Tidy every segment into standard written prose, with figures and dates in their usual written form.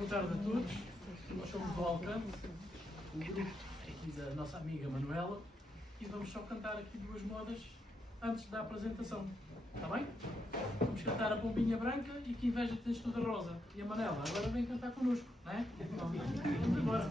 Boa tarde a todos. Nós somos de volta, o grupo aqui da nossa amiga Manuela, e vamos só cantar aqui duas modas antes da apresentação. Está bem? Vamos cantar a Pombinha Branca e Que Inveja Tens Tu da Rosa. E a Manela agora vem cantar connosco, não é? Vamos embora.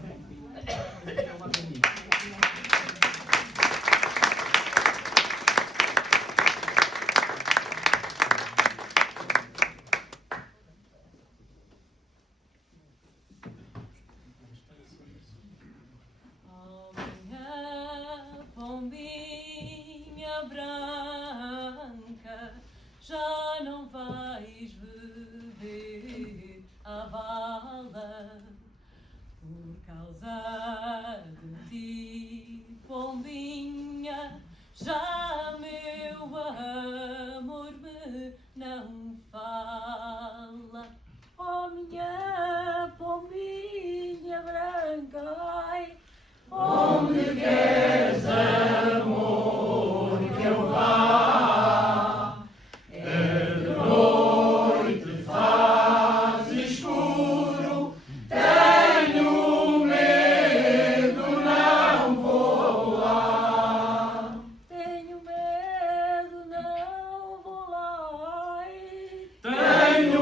Pombinha branca, já não vais beber a vala por causa de ti, Pombinha, já meu amor me não fala. Oh, minha pombinha branca, ai, onde queres amor que eu vá? É de noite, faz escuro, tenho medo, não vou lá. Tenho medo, não vou lá. Tenho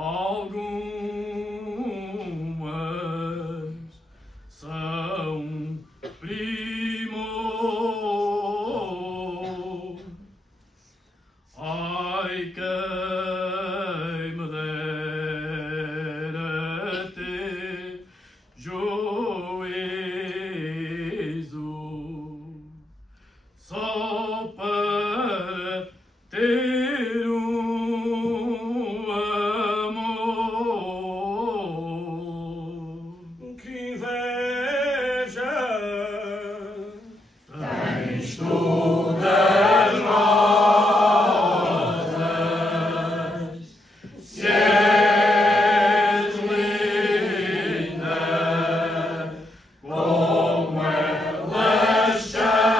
algumas são primor. Ai, quem me dera ter juízo só para ter amor. Que inveja tens tu das rosas, se és linda como elas são.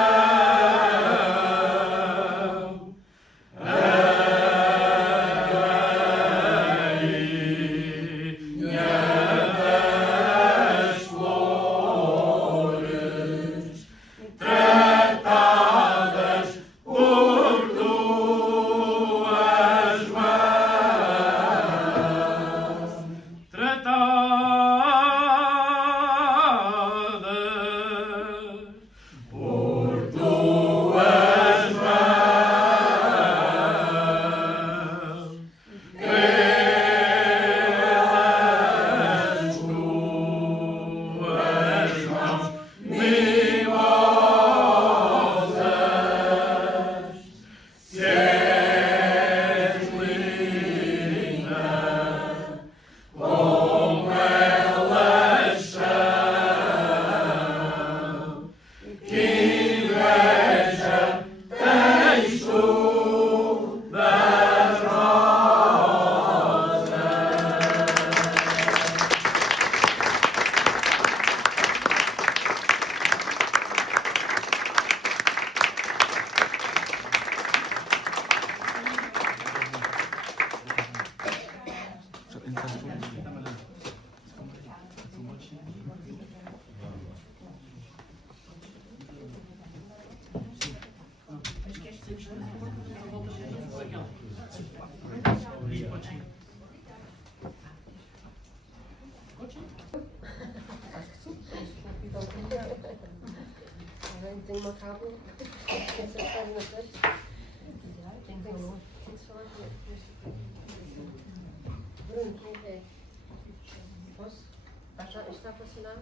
Tem uma cábula. Bruno, quem é? Posso? Está a funcionar?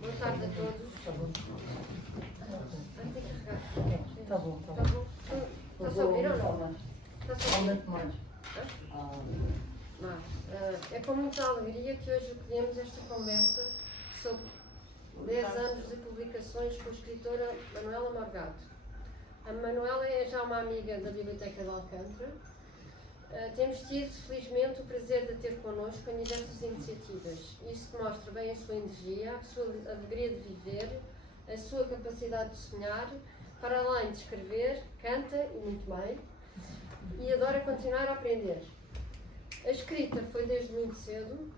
Boa tarde a todos. Tá bom. Está bom? Está a ouvir ou não? Está a ouvir? É com muita alegria que hoje acolhemos esta conversa sobre 10 anos de publicações com a escritora Manuela Morgado. A Manuela é já uma amiga da Biblioteca de Alcântara. Temos tido, felizmente, o prazer de a ter connosco em diversas iniciativas. Isso demonstra bem a sua energia, a sua alegria de viver, a sua capacidade de sonhar, para além de escrever, canta e muito bem, e adora continuar a aprender. A escrita foi desde muito cedo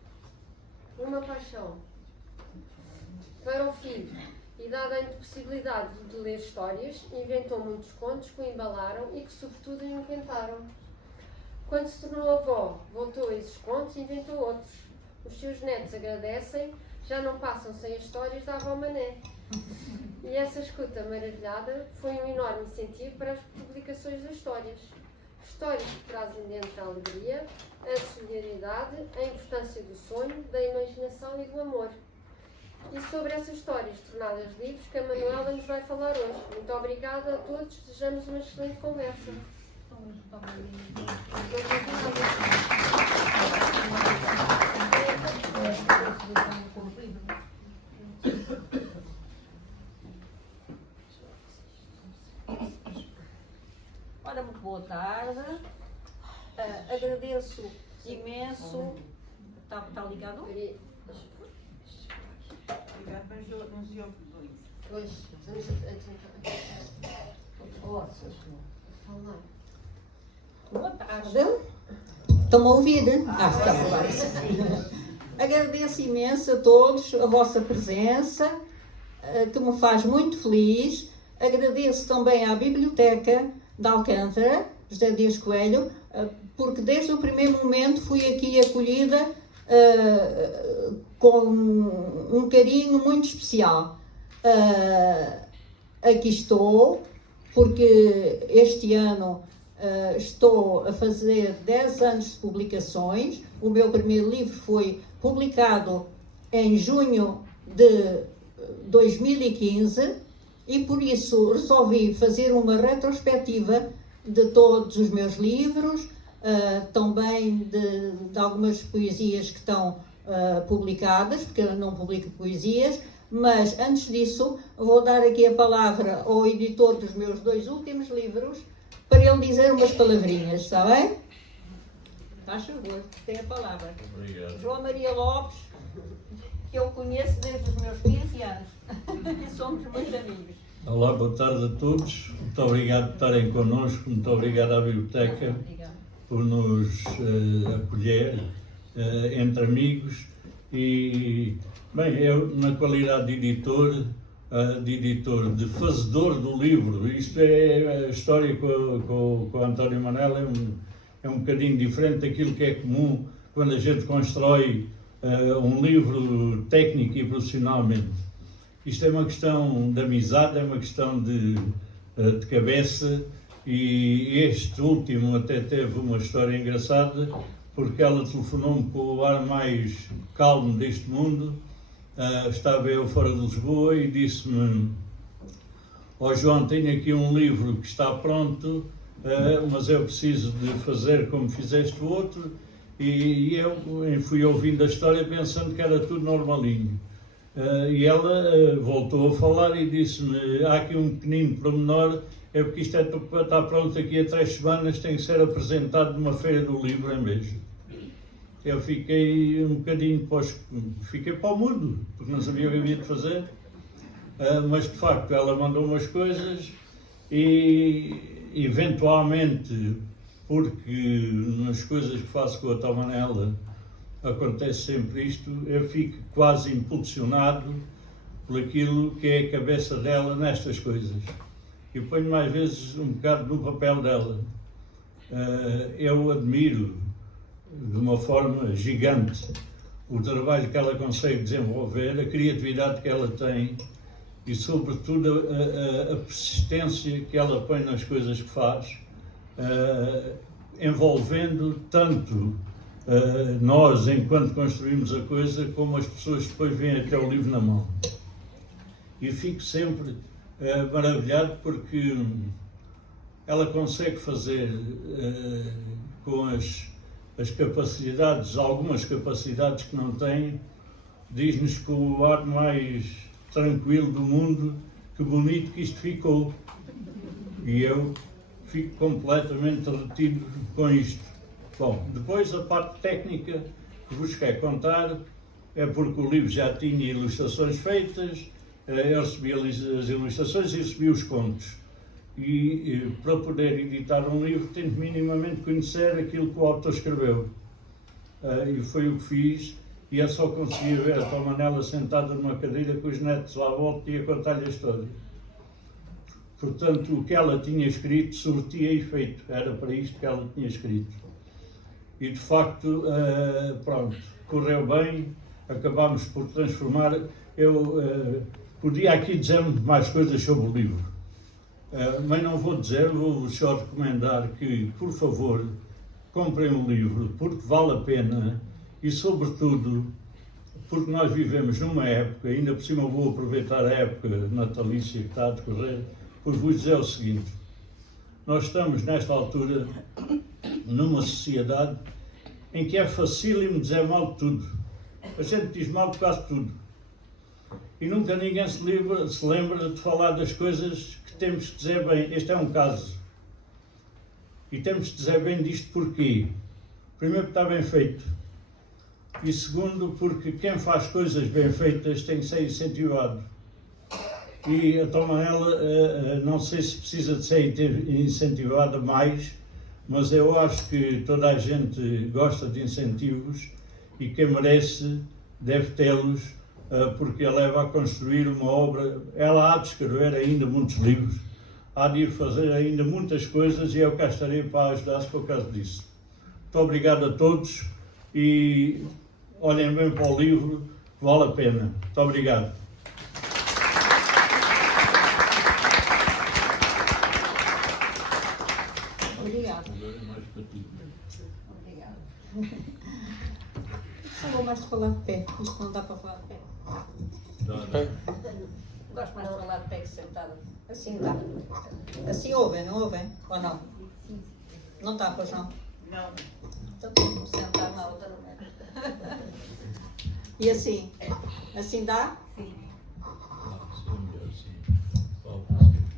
uma paixão. Para o filho, e dada a impossibilidade de ler histórias, inventou muitos contos que o embalaram e que, sobretudo, o encantaram. Quando se tornou avó, voltou a esses contos e inventou outros. Os seus netos agradecem, já não passam sem as histórias da avó Mané. E essa escuta maravilhada foi um enorme incentivo para as publicações das histórias. Histórias que trazem dentro a alegria, a solidariedade, a importância do sonho, da imaginação e do amor. E sobre essas histórias tornadas livros que a Manuela nos vai falar hoje. Muito obrigada a todos, desejamos uma excelente conversa. Ora, muito boa tarde. Agradeço imenso. Está ligado? Hoje, falar. Boa tarde. Estão-me a ouvir? Está bem. Agradeço imenso a todos a vossa presença, que me faz muito feliz. Agradeço também à Biblioteca de Alcântara, José Dias Coelho, porque desde o primeiro momento fui aqui acolhida com um carinho muito especial. Aqui estou, porque este ano estou a fazer 10 anos de publicações. O meu primeiro livro foi publicado em junho de 2015 e por isso resolvi fazer uma retrospectiva de todos os meus livros, também de algumas poesias que estão publicadas, porque eu não publico poesias, mas antes disso vou dar aqui a palavra ao editor dos meus 2 últimos livros para ele dizer umas palavrinhas, está bem? Faz favor, tem a palavra. Obrigado. João Maria Lopes, que eu conheço desde os meus 15 anos e somos muito amigos. Olá, boa tarde a todos. Muito obrigado por estarem connosco, muito obrigado à Biblioteca por nos acolher entre amigos. E, bem, eu, na qualidade de editor, de fazedor do livro, isto é a história com o António Manela, é um bocadinho diferente daquilo que é comum quando a gente constrói um livro técnico e profissionalmente. Isto é uma questão de amizade, é uma questão de cabeça, e este último até teve uma história engraçada, porque ela telefonou-me com o ar mais calmo deste mundo. Estava eu fora de Lisboa e disse-me: ó João, tenho aqui um livro que está pronto, mas eu preciso de fazer como fizeste o outro. E eu fui ouvindo a história pensando que era tudo normalinho. E ela voltou a falar e disse-me: há aqui um pequenino pormenor, é porque isto está pronto daqui a 3 semanas, tem que ser apresentado numa feira do livro em Beja. Eu fiquei um bocadinho fiquei para o mundo, porque não sabia o que havia de fazer, mas de facto ela mandou umas coisas e eventualmente, porque nas coisas que faço com a tal Manela acontece sempre isto, eu fico quase impulsionado por aquilo que é a cabeça dela nestas coisas. E ponho mais vezes um bocado no papel dela. Eu admiro de uma forma gigante o trabalho que ela consegue desenvolver, a criatividade que ela tem e, sobretudo, a persistência que ela põe nas coisas que faz, envolvendo tanto nós, enquanto construímos a coisa, como as pessoas depois veem aquele livro na mão. E fico sempre maravilhado porque ela consegue fazer com as capacidades, algumas capacidades que não tem, diz-nos com o ar mais tranquilo do mundo, que bonito que isto ficou. E eu fico completamente retido com isto. Bom, depois a parte técnica que vos quero contar é porque o livro já tinha ilustrações feitas, eu recebi as ilustrações e recebi os contos. E para poder editar um livro tenho que minimamente conhecer aquilo que o autor escreveu. E foi o que fiz, e eu só conseguia ver a tal Manela sentada numa cadeira com os netos lá à volta e a contar-lhe a história. Portanto, o que ela tinha escrito surtia efeito, era para isto que ela tinha escrito. E de facto, pronto, correu bem, acabámos por transformar. Eu podia aqui dizer mais coisas sobre o livro. Mas não vou dizer, vou só recomendar que, por favor, comprem um livro, porque vale a pena e, sobretudo, porque nós vivemos numa época, ainda por cima vou aproveitar a época natalícia que está a decorrer, por vos dizer o seguinte: nós estamos, nesta altura, numa sociedade em que é facílimo dizer mal de tudo. A gente diz mal de quase tudo. E nunca ninguém se lembra de falar das coisas que temos que dizer bem. Este é um caso. E temos que dizer bem disto porquê? Primeiro, porque está bem feito. E segundo, porque quem faz coisas bem feitas tem que ser incentivado. E a tal Manela, não sei se precisa de ser incentivada mais, mas eu acho que toda a gente gosta de incentivos e quem merece deve tê-los, porque ela leva a construir uma obra. Ela há de escrever ainda muitos livros, há de ir fazer ainda muitas coisas e eu cá estarei para ajudar se for o caso disso. Muito obrigado a todos e olhem bem para o livro, vale a pena. Muito obrigado. Obrigada. Obrigada. Só vou mais de falar de pé. Isto não dá para falar de pé. Gosto mais de falar de pé que sentada. Assim dá. Assim ouvem, não ouvem? Ou não? Não está, pois não? Não. Então vou sentar na outra no meio. E assim? Assim dá? Sim.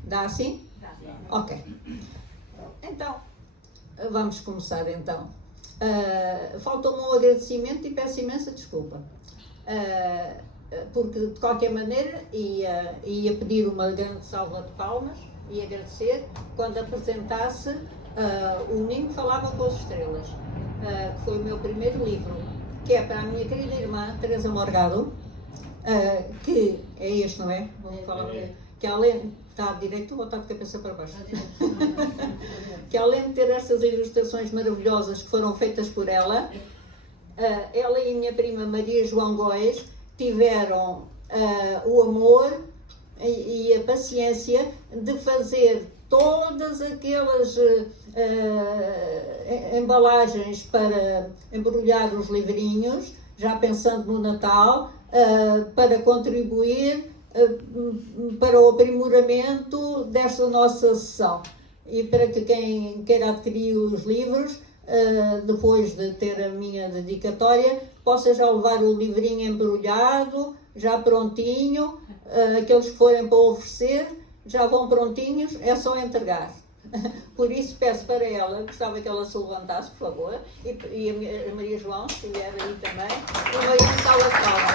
Dá assim? Dá. Ok. Então, vamos começar então. Faltou-me um agradecimento e peço imensa desculpa. Porque de qualquer maneira ia pedir uma grande salva de palmas e agradecer quando apresentasse O Menino que Falava com as Estrelas, que foi o meu primeiro livro, que é para a minha querida irmã Teresa Morgado, que é este, não é? Vamos falar, que além está direito ou está de cabeça para baixo? Que além de ter estas ilustrações maravilhosas que foram feitas por ela, ela e a minha prima Maria João Góes tiveram o amor e a paciência de fazer todas aquelas embalagens para embrulhar os livrinhos, já pensando no Natal, para contribuir para o aprimoramento desta nossa sessão. E para que quem queira adquirir os livros, depois de ter a minha dedicatória, possa já levar o livrinho embrulhado, já prontinho, aqueles que forem para oferecer, já vão prontinhos, é só entregar. Por isso peço para ela, gostava que ela se levantasse, por favor, e a Maria João, se estiver aí também, uma sala de palmas.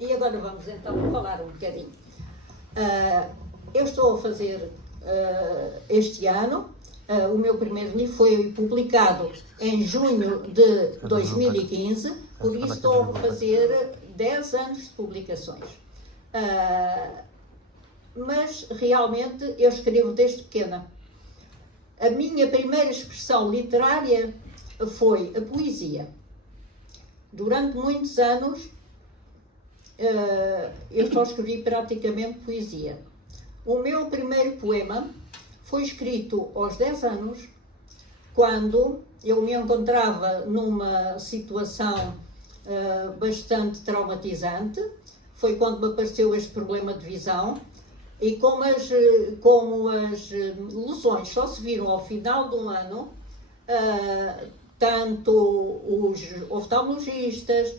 E agora vamos então falar um bocadinho. Eu estou a fazer este ano, o meu primeiro livro foi publicado em junho de 2015, por isso estou a fazer 10 anos de publicações. Mas realmente eu escrevo desde pequena. A minha primeira expressão literária foi a poesia. Durante muitos anos eu só escrevi praticamente poesia. O meu primeiro poema foi escrito aos 10 anos, quando eu me encontrava numa situação bastante traumatizante. Foi quando me apareceu este problema de visão, e como as lesões só se viram ao final do ano, tanto os oftalmologistas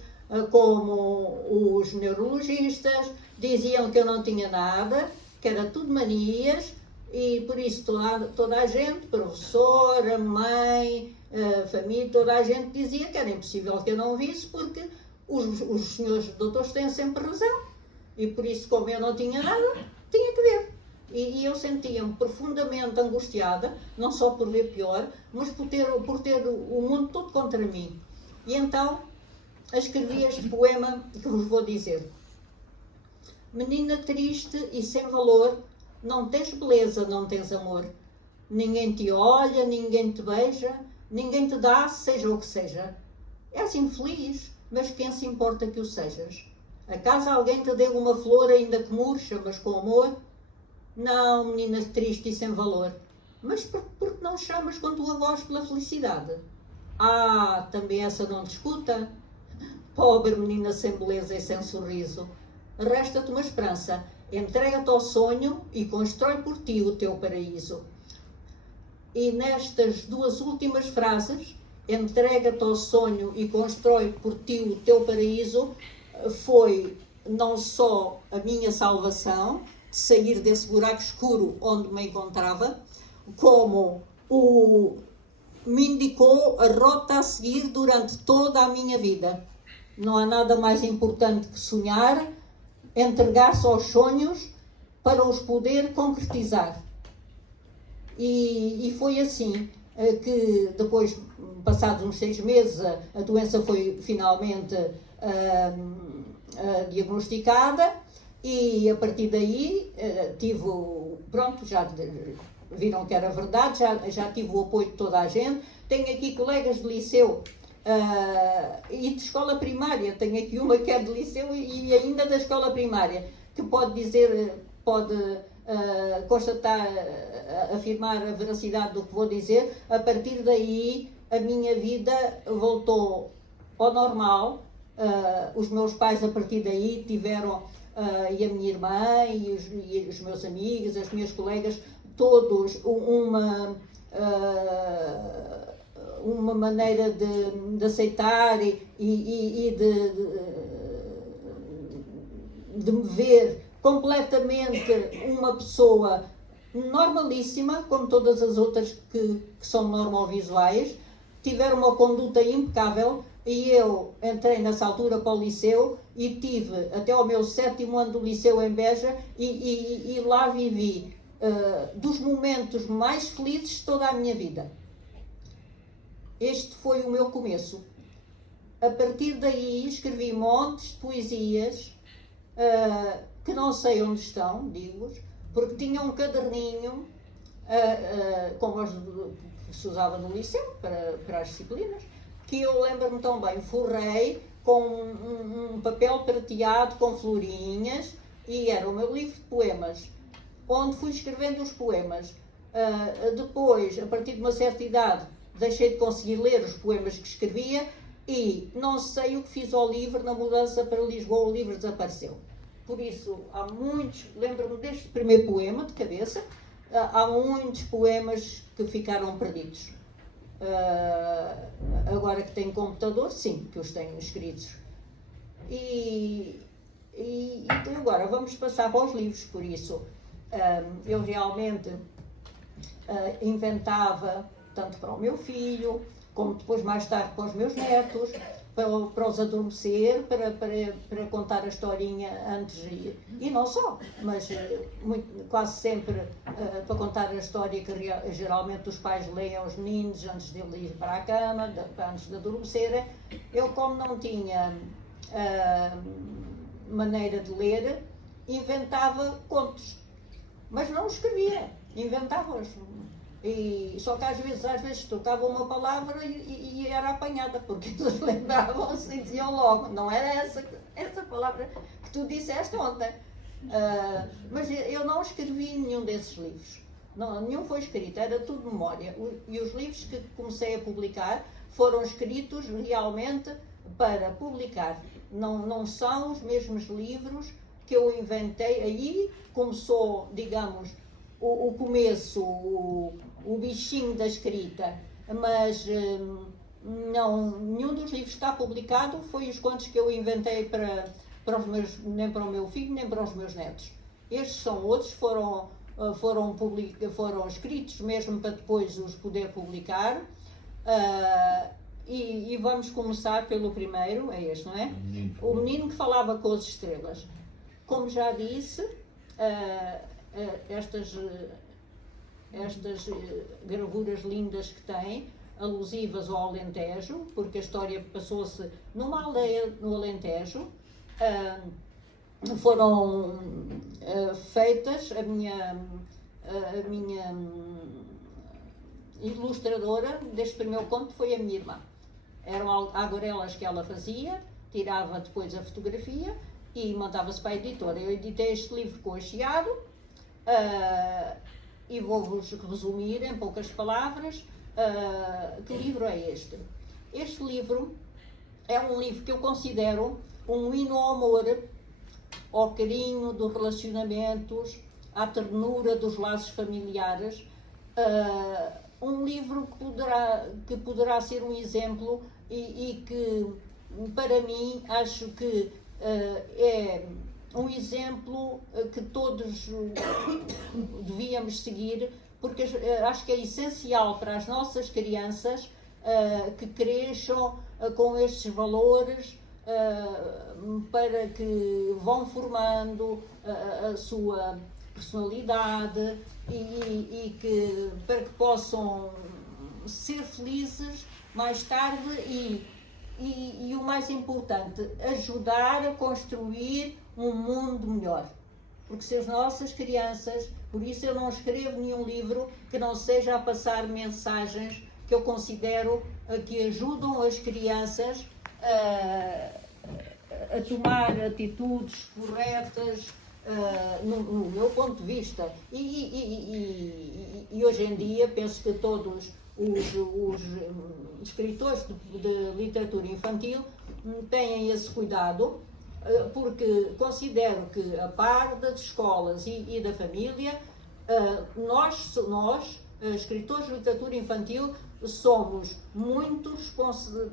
como os neurologistas diziam que eu não tinha nada, que era tudo manias, e por isso toda a gente, professora, mãe, família, toda a gente dizia que era impossível que eu não visse, porque os senhores doutores têm sempre razão, e por isso, como eu não tinha nada, tinha que ver. E eu sentia-me profundamente angustiada, não só por ver pior, mas por ter o mundo todo contra mim. E então escrevi este poema que vos vou dizer. Menina triste e sem valor, não tens beleza, não tens amor. Ninguém te olha, ninguém te beija, ninguém te dá, seja o que seja. És infeliz, mas quem se importa que o sejas? Acaso alguém te deu uma flor ainda que murcha, mas com amor? Não, menina triste e sem valor. Mas por que não chamas com tua voz pela felicidade? Ah, também essa não te escuta? Pobre menina sem beleza e sem sorriso. Resta-te uma esperança. Entrega-te ao sonho e constrói por ti o teu paraíso. E nestas duas últimas frases, entrega-te ao sonho e constrói por ti o teu paraíso, foi não só a minha salvação, de sair desse buraco escuro onde me encontrava, como me indicou a rota a seguir durante toda a minha vida. Não há nada mais importante que sonhar, entregar-se aos sonhos para os poder concretizar. E foi assim que depois, passados uns 6 meses, a doença foi finalmente diagnosticada, E a partir daí pronto, já viram que era verdade, já tive o apoio de toda a gente. Tenho aqui colegas de liceu e de escola primária, tenho aqui uma que é de liceu e ainda da escola primária, que pode dizer, pode constatar, afirmar a veracidade do que vou dizer. A partir daí a minha vida voltou ao normal. Os meus pais a partir daí tiveram, e a minha irmã e os meus amigos, as minhas colegas, todos uma maneira de aceitar e de me ver completamente uma pessoa normalíssima, como todas as outras que são normovisuais. Tiveram uma conduta impecável e eu entrei nessa altura para o liceu e tive até ao meu 7º ano do liceu em Beja e lá vivi dos momentos mais felizes de toda a minha vida. Este foi o meu começo. A partir daí escrevi montes de poesias que não sei onde estão, digo-vos, porque tinha um caderninho como os que se usava no liceu para as disciplinas, que eu lembro-me tão bem, forrei com um papel prateado com florinhas e era o meu livro de poemas, onde fui escrevendo os poemas. Depois, a partir de uma certa idade, deixei de conseguir ler os poemas que escrevia e não sei o que fiz ao livro. Na mudança para Lisboa, o livro desapareceu. Por isso, há muitos, lembro-me deste primeiro poema de cabeça, há muitos poemas que ficaram perdidos. Agora que tenho computador, sim, que os tenho escritos. E agora vamos passar para os livros. Por isso, eu realmente inventava, tanto para o meu filho, como depois mais tarde para os meus netos, para os adormecer, para contar a historinha antes e não só, mas quase sempre para contar a história que geralmente os pais leem aos meninos antes de eles ir para a cama, antes de adormecerem. Eu, como não tinha maneira de ler, inventava contos, mas não escrevia, inventava-os. E só que às vezes trocava uma palavra e era apanhada, porque eles lembravam-se e diziam logo, não era essa palavra que tu disseste ontem. Mas eu não escrevi nenhum desses livros. Não, nenhum foi escrito, era tudo memória. E os livros que comecei a publicar foram escritos realmente para publicar. Não são os mesmos livros que eu inventei. Aí começou, digamos, o começo, o bichinho da escrita, mas nenhum dos livros que está publicado foi os contos que eu inventei nem para o meu filho, nem para os meus netos. Estes são outros, foram escritos mesmo para depois os poder publicar. E vamos começar pelo primeiro, é este, não é? O Menino que Falava com as Estrelas. Como já disse, estas gravuras lindas que tem, alusivas ao Alentejo, porque a história passou-se numa aldeia no Alentejo. Foram feitas, a minha ilustradora deste primeiro conto foi a minha irmã. Eram aguarelas que ela fazia, tirava depois a fotografia e mandava-se para a editora. Eu editei este livro com a Chiado. E vou-vos resumir em poucas palavras que livro é este. Este livro é um livro que eu considero um hino ao amor, ao carinho dos relacionamentos, à ternura dos laços familiares. Um livro que poderá ser um exemplo e que, para mim, acho que é um exemplo que todos devíamos seguir, porque acho que é essencial para as nossas crianças que cresçam com estes valores, para que vão formando a sua personalidade para que possam ser felizes mais tarde e e o mais importante, ajudar a construir um mundo melhor. Porque se as nossas crianças, por isso eu não escrevo nenhum livro que não seja a passar mensagens que eu considero que ajudam as crianças a tomar atitudes corretas no meu ponto de vista. E hoje em dia penso que todos os escritores de literatura infantil têm esse cuidado, porque considero que, a par das escolas e da família, nós, escritores de literatura infantil, somos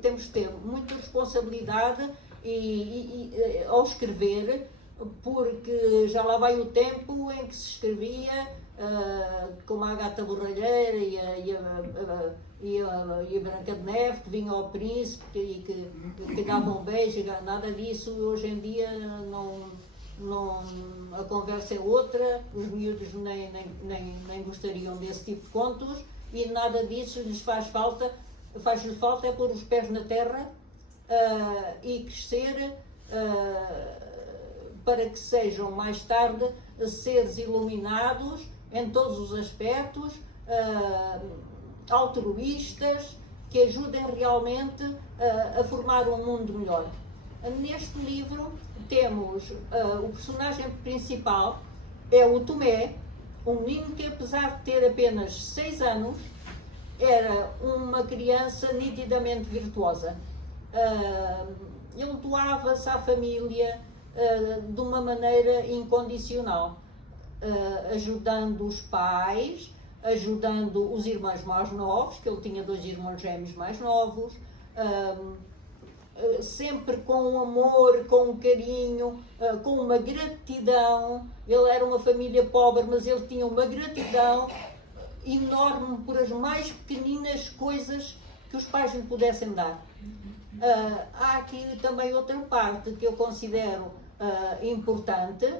temos de ter muita responsabilidade ao escrever, porque já lá vai o tempo em que se escrevia como a Agata Borralheira e a Branca de Neve, que vinha ao príncipe e que dava um beijo, nada disso. Hoje em dia a conversa é outra, os miúdos nem gostariam desse tipo de contos, e nada disso lhes faz falta. Faz-lhe falta é pôr os pés na terra e crescer, para que sejam mais tarde seres iluminados em todos os aspectos, altruístas, que ajudem realmente a formar um mundo melhor. Neste livro temos o personagem principal, é o Tomé, um menino que, apesar de ter apenas 6 anos, era uma criança nitidamente virtuosa. Ele doava-se à família de uma maneira incondicional, ajudando os pais, ajudando os irmãos mais novos, que ele tinha 2 irmãos gêmeos mais novos, sempre com um amor, com um carinho, com uma gratidão. Ele era uma família pobre, mas ele tinha uma gratidão enorme por as mais pequeninas coisas que os pais lhe pudessem dar. Há aqui também outra parte que eu considero importante,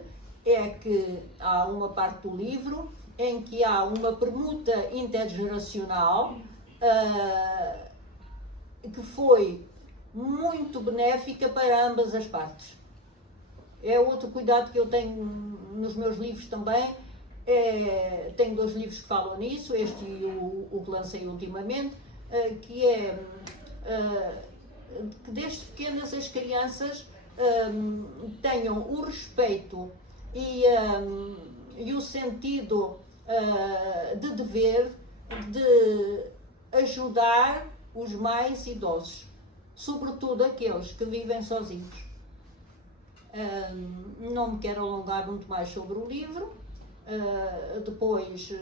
é que há uma parte do livro em que há uma permuta intergeracional que foi muito benéfica para ambas as partes. É outro cuidado que eu tenho nos meus livros também. Tenho 2 livros que falam nisso, este e o que lancei ultimamente, que é que desde pequenas as crianças tenham o respeito e o sentido de dever de ajudar os mais idosos, sobretudo aqueles que vivem sozinhos. Não me quero alongar muito mais sobre o livro. Depois,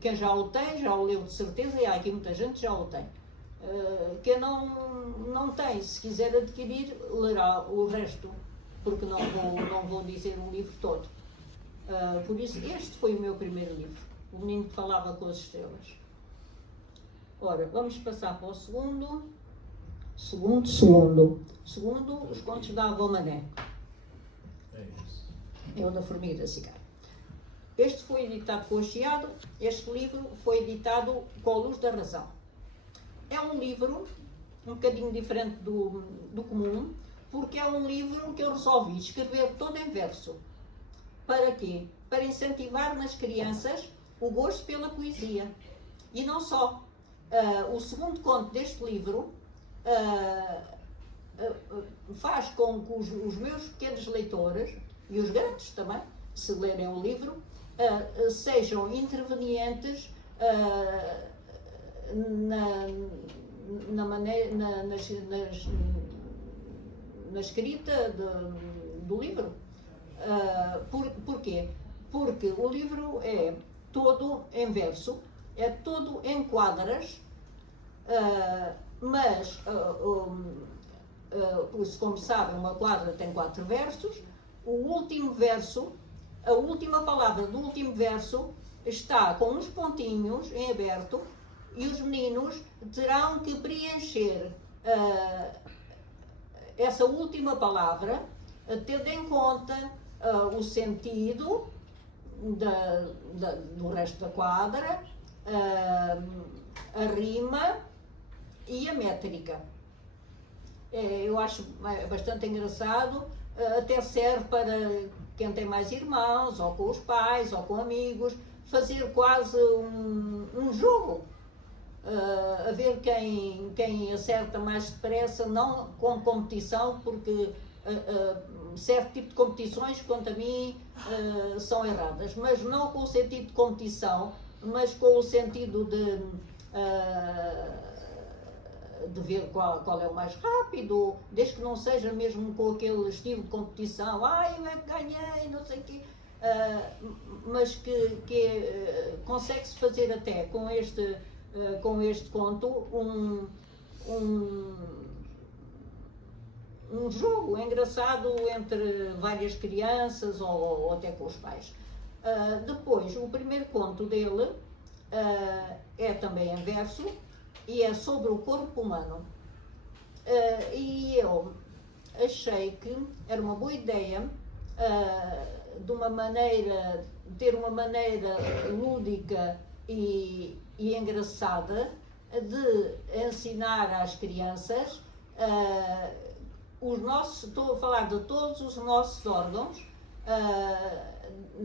quem já o tem, já o leu de certeza, e há aqui muita gente que já o tem. Quem não tem, se quiser adquirir, lerá o resto, porque não vou dizer um livro todo. Por isso, este foi o meu primeiro livro, O Menino que Falava com as Estrelas. Ora, vamos passar para o segundo. Segundo, Os Contos da Avó Mané. É o da Formiga Cigarra. Este foi editado com o Chiado. Este livro foi editado com a Luz da Razão. É um livro um bocadinho diferente do comum, porque é um livro que eu resolvi escrever todo em verso. Para quê? Para incentivar nas crianças o gosto pela poesia. E não só. O segundo conto deste livro faz com que os meus pequenos leitores, e os grandes também, se lerem o livro, sejam intervenientes na escrita do livro. Porquê? Porque o livro é todo em verso, é todo em quadras, mas, como sabem, uma quadra tem 4 versos. O último verso, a última palavra do último verso está com uns pontinhos em aberto, e os meninos terão que preencher essa última palavra, tendo em conta o sentido do resto da quadra, a rima e a métrica. eu acho bastante engraçado, até serve para quem tem mais irmãos, ou com os pais, ou com amigos, fazer quase um jogo. A ver quem acerta mais depressa, não com competição, porque certo tipo de competições, quanto a mim, são erradas, mas não com o sentido de competição, mas com o sentido de ver qual é o mais rápido, desde que não seja mesmo com aquele estilo de competição, eu é que ganhei, não sei o quê, mas que consegue-se fazer até com este conto um jogo engraçado entre várias crianças ou até com os pais. Depois, o primeiro conto dele é também em verso e é sobre o corpo humano. E eu achei que era uma boa ideia ter uma maneira lúdica e engraçada de ensinar às crianças estou a falar de todos os nossos órgãos,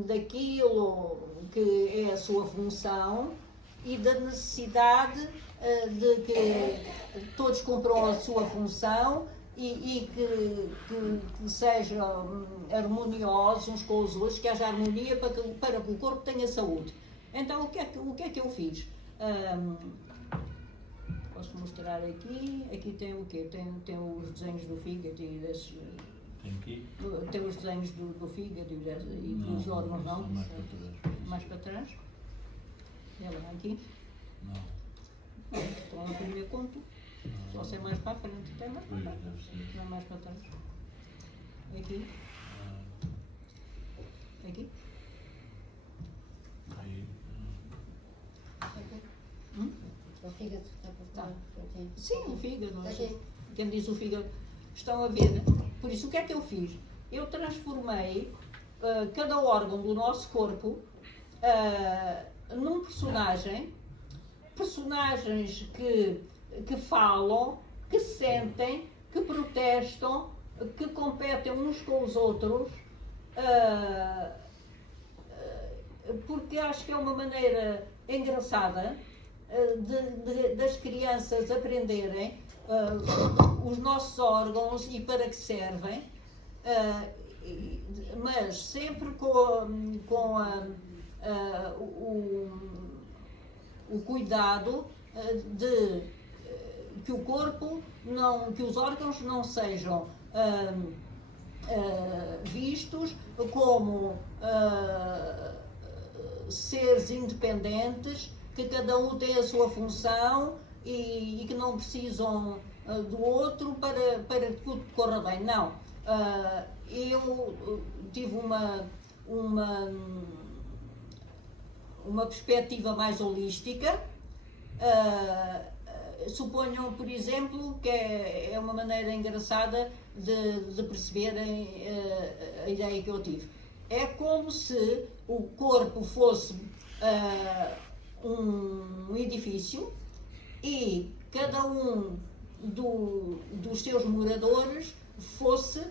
daquilo que é a sua função e da necessidade de que todos cumpram a sua função e que sejam harmoniosos uns com os outros, que haja harmonia para que o corpo tenha saúde. Então, o que é que eu fiz? Posso mostrar aqui. Aqui tem o quê? Tem os desenhos do fígado e desses. Tem aqui? Tem os desenhos do fígado e dos órgãos, não? Mais para trás. Mais para trás? Ela aqui? Não. Então é o primeiro conto. Só ser mais para a frente. Tem mais para Pois, trás. deve ser. Não é mais para trás. Aqui? Aqui? Aí. O fígado está por trás. Sim, o fígado. Aqui. Quem diz o fígado, estão a ver. Por isso, o que é que eu fiz? Eu transformei cada órgão do nosso corpo num personagens que falam, que sentem, que protestam, que competem uns com os outros, porque acho que é uma maneira engraçada das crianças aprenderem os nossos órgãos e para que servem, mas sempre com o cuidado de que o corpo que os órgãos não sejam vistos como seres independentes, que cada um tem a sua função e que não precisam do outro para que tudo corra bem. Não. Eu tive uma perspectiva mais holística. Suponham, por exemplo, que é uma maneira engraçada de perceberem a ideia que eu tive. É como se o corpo fosse um edifício e cada um dos seus moradores fosse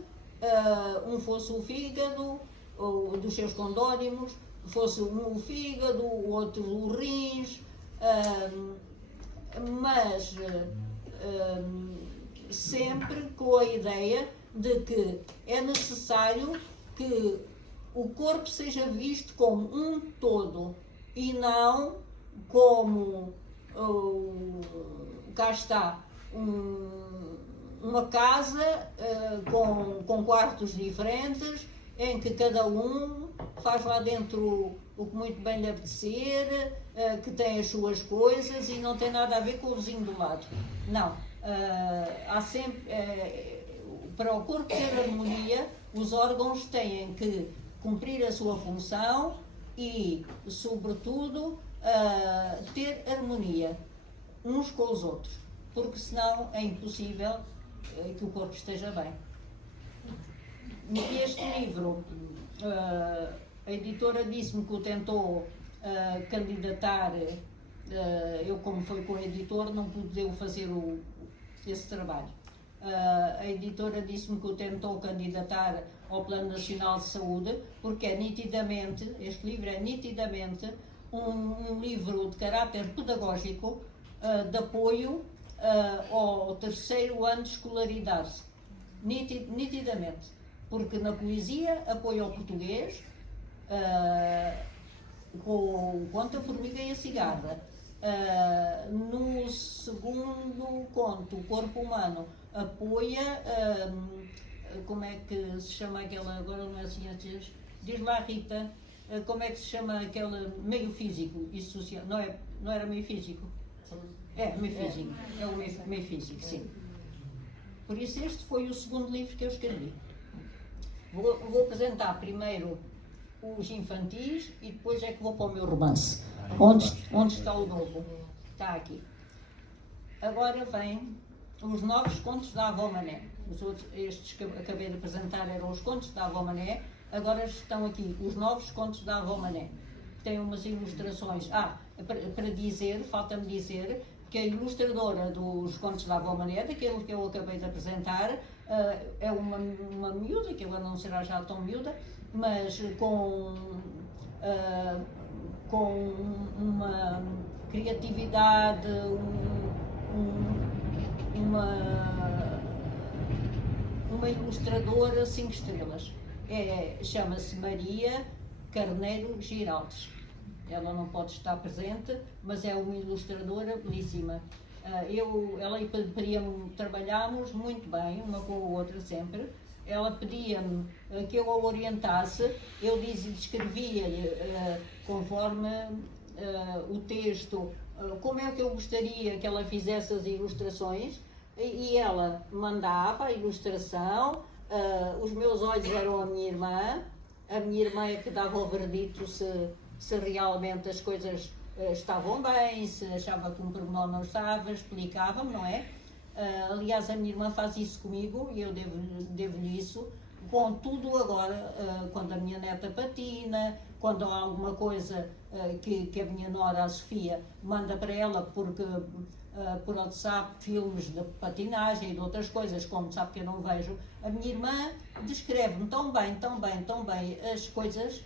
o fígado, ou dos seus condónimos, fosse um o fígado, o outro os rins, mas sempre com a ideia de que é necessário que o corpo seja visto como um todo e não como, cá está, uma casa com quartos diferentes, em que cada um faz lá dentro o que muito bem lhe apetecer, que tem as suas coisas e não tem nada a ver com o vizinho do lado. Não. Há sempre, para o corpo ter harmonia, os órgãos têm que cumprir a sua função e, sobretudo, ter harmonia uns com os outros, porque senão é impossível que o corpo esteja bem. Este livro, a editora disse-me que o tentou candidatar, eu como foi com o editor não pude eu fazer esse trabalho. A editora disse-me que o tentou candidatar ao Plano Nacional de Saúde, porque é nitidamente, este livro é nitidamente um livro de caráter pedagógico de apoio ao terceiro ano de escolaridade. Nitidamente. Porque na poesia apoia o português, com o conto A Formiga e a Cigarra. No segundo conto, O Corpo Humano, apoia, como é que se chama aquela, agora não é ciências, diz lá Rita, como é que se chama aquele meio físico e social, não era meio físico? É, meio físico, é o meio físico, sim. Por isso este foi o segundo livro que eu escrevi. Vou apresentar primeiro os infantis e depois é que vou para o meu romance. Onde está o novo? Está aqui. Agora vem os novos contos da Avó Mané. Estes que eu acabei de apresentar eram os contos da Avó Mané. Agora estão aqui os novos contos da Avó Mané. Tem umas ilustrações. Para dizer, falta-me dizer que a ilustradora dos contos da Avó Mané, daquele que eu acabei de apresentar, é uma miúda, que agora não será já tão miúda, mas com uma criatividade, uma ilustradora 5 estrelas. Chama-se Maria Carneiro Giraldes. Ela não pode estar presente, mas é uma ilustradora belíssima. Ela e trabalhámos muito bem, uma com a outra sempre. Ela pedia-me que eu a orientasse, eu descrevia-lhe conforme o texto, como é que eu gostaria que ela fizesse as ilustrações, e ela mandava a ilustração. Os meus olhos eram a minha irmã é que dava o verdito se realmente as coisas estavam bem, se achava que um pormenor não estava, explicava-me, não é? Aliás, a minha irmã faz isso comigo e eu devo-lhe isso. Contudo, agora, quando a minha neta patina, quando há alguma coisa que a minha nora, a Sofia, manda para ela por WhatsApp filmes de patinagem e de outras coisas, como sabe que eu não vejo, a minha irmã descreve-me tão bem as coisas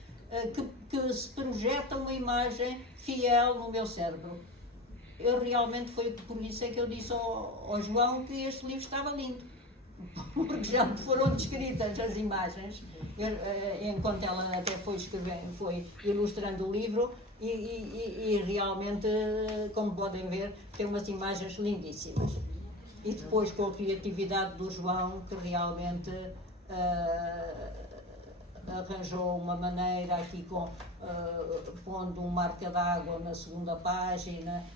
que se projeta uma imagem fiel no meu cérebro. Eu realmente, foi por isso é que eu disse ao João que este livro estava lindo, porque já me foram descritas as imagens, enquanto ela até foi ilustrando o livro, e realmente, como podem ver, tem umas imagens lindíssimas. E depois com a criatividade do João, que realmente arranjou uma maneira aqui pondo um marca d'água na segunda página,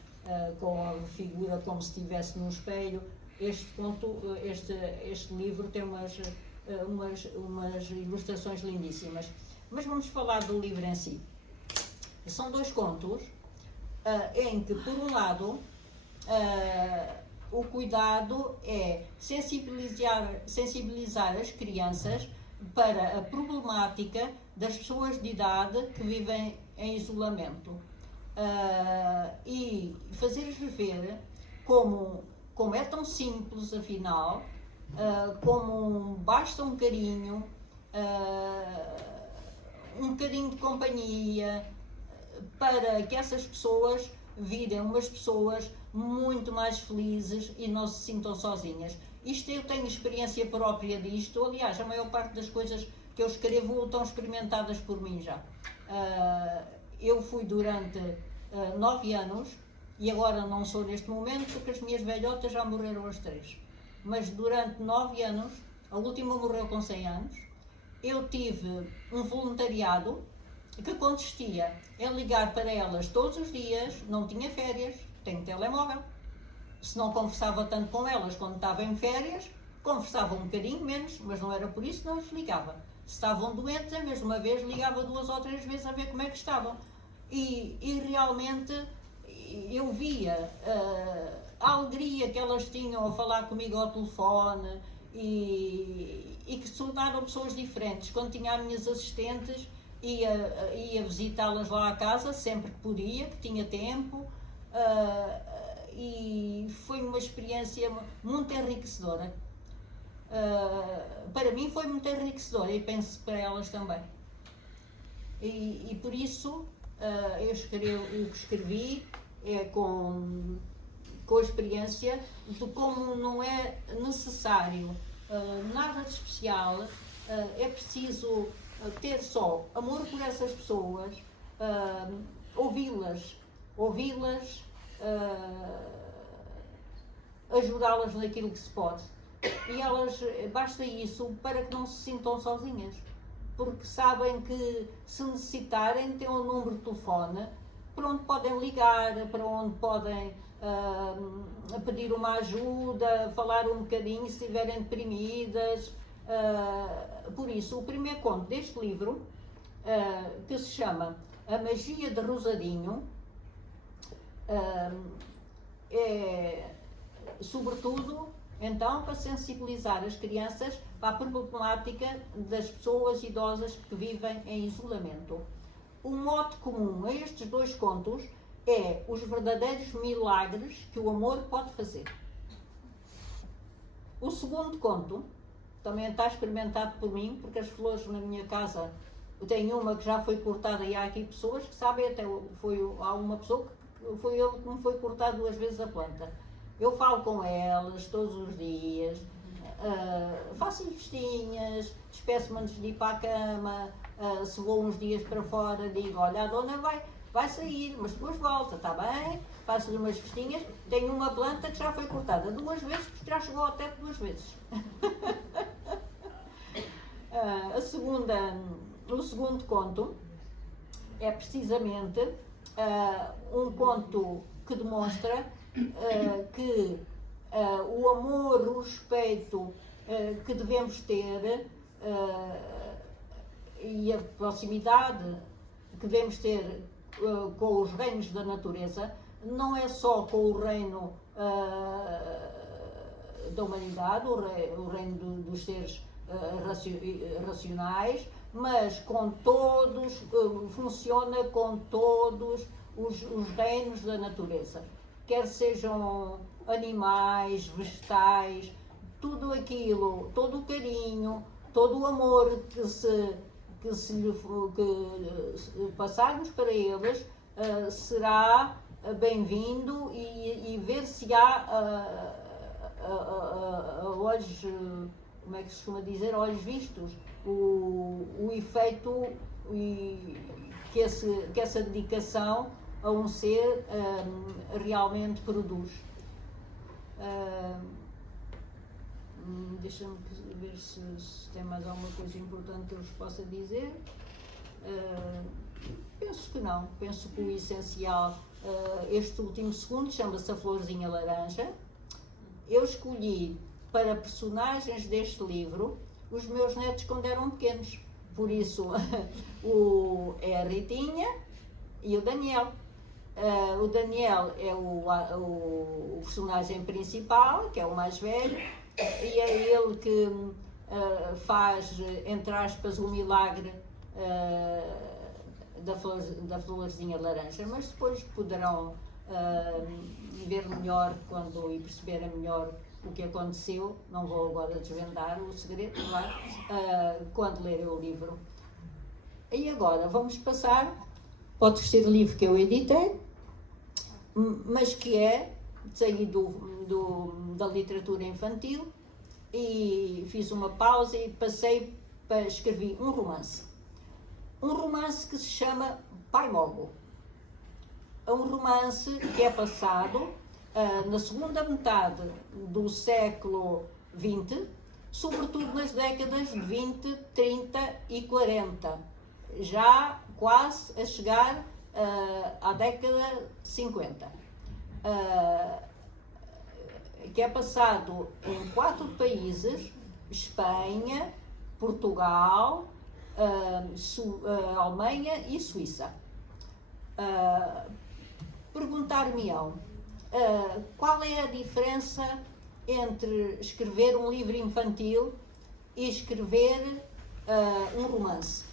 com a figura como se estivesse num espelho. Este livro tem umas ilustrações lindíssimas. Mas vamos falar do livro em si. São 2 contos em que, por um lado, o cuidado é sensibilizar as crianças para a problemática das pessoas de idade que vivem em isolamento, e fazer-lhes ver como é tão simples, afinal, como basta um carinho, um bocadinho de companhia, para que essas pessoas virem umas pessoas muito mais felizes e não se sintam sozinhas. Isto, eu tenho experiência própria disto. Aliás, a maior parte das coisas que eu escrevo estão experimentadas por mim já. Eu fui durante 9 anos, e agora não sou neste momento porque as minhas velhotas já morreram as 3. Mas durante 9 anos, a última morreu com 100 anos, eu tive um voluntariado que consistia em ligar para elas todos os dias, não tinha férias, tenho telemóvel. Se não conversava tanto com elas quando estava em férias, conversava um bocadinho menos, mas não era por isso que não lhes ligava. Se estavam doentes, a mesma vez ligava 2 ou 3 vezes a ver como é que estavam. E realmente eu via a alegria que elas tinham a falar comigo ao telefone, e que se tornaram pessoas diferentes. Quando tinha as minhas assistentes, ia visitá-las lá à casa sempre que podia, que tinha tempo, e foi uma experiência muito enriquecedora. para mim foi muito enriquecedora e penso para elas também. E por isso o que escrevi é com a experiência de como não é necessário nada de especial, é preciso ter só amor por essas pessoas, ouvi-las, ajudá-las naquilo que se pode. E elas, basta isso para que não se sintam sozinhas, porque sabem que se necessitarem têm um número de telefone para onde podem ligar, para onde podem pedir uma ajuda, falar um bocadinho se estiverem deprimidas. Por isso, o primeiro conto deste livro, que se chama A Magia de Rosadinho, é sobretudo então para sensibilizar as crianças para a problemática das pessoas idosas que vivem em isolamento. O mote comum a estes dois contos é os verdadeiros milagres que o amor pode fazer. O segundo conto também está experimentado por mim, porque as flores na minha casa, eu tenho uma que já foi cortada e há aqui pessoas que sabem, até há uma pessoa que foi ele que me foi cortar 2 vezes a planta. Eu falo com elas todos os dias, faço-lhe festinhas, despeço-me antes de ir para a cama, se vou uns dias para fora, digo, olha, a dona vai sair, mas depois volta, está bem? Faço-lhe umas festinhas. Tenho uma planta que já foi cortada 2 vezes, porque já chegou ao teto 2 vezes. O segundo conto é precisamente um conto que demonstra que o amor, o respeito que devemos ter e a proximidade que devemos ter com os reinos da natureza não é só com o reino da humanidade, o reino dos seres racionais, mas com todos, funciona com todos os reinos da natureza, quer sejam animais, vegetais, tudo aquilo, todo o carinho, todo o amor que passarmos para eles será bem-vindo e ver-se-á olhos, como é que se costuma dizer, olhos vistos, o efeito que essa dedicação a um ser realmente produz. Deixa-me ver se tem mais alguma coisa importante que eu vos possa dizer. Penso que não. Penso que o essencial, este último segundo, chama-se A Florzinha Laranja. Eu escolhi para personagens deste livro os meus netos quando eram pequenos. Por isso, é a Ritinha e o Daniel. O Daniel é o personagem principal, que é o mais velho, e é ele que faz, entre aspas, o milagre da florzinha laranja, mas depois poderão ver melhor e perceber melhor o que aconteceu. Não vou agora desvendar o segredo, claro, quando lerem o livro. E agora vamos passar para o terceiro livro que eu editei, mas que é saído da literatura infantil, e fiz uma pausa e passei para escrever um romance que se chama Pai Mogo. É um romance que é passado na segunda metade do século XX, sobretudo nas décadas de 20, 30 e 40, já quase a chegar à década de 50, que é passado em 4 países: Espanha, Portugal, Alemanha e Suíça. Perguntar-me-ão, qual é a diferença entre escrever um livro infantil e escrever um romance?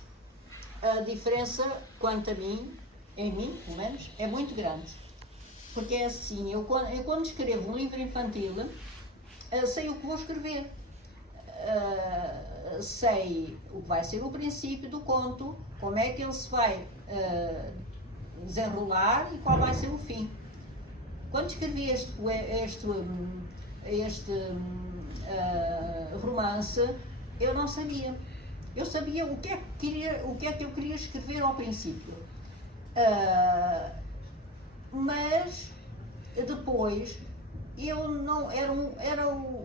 A diferença, quanto a mim, em mim, pelo menos, é muito grande. Porque é assim, eu quando escrevo um livro infantil, sei o que vou escrever. sei o que vai ser o princípio do conto, como é que ele se vai desenrolar e qual vai ser o fim. Quando escrevi este romance, eu não sabia. Eu sabia o que é que eu queria escrever ao princípio. Mas depois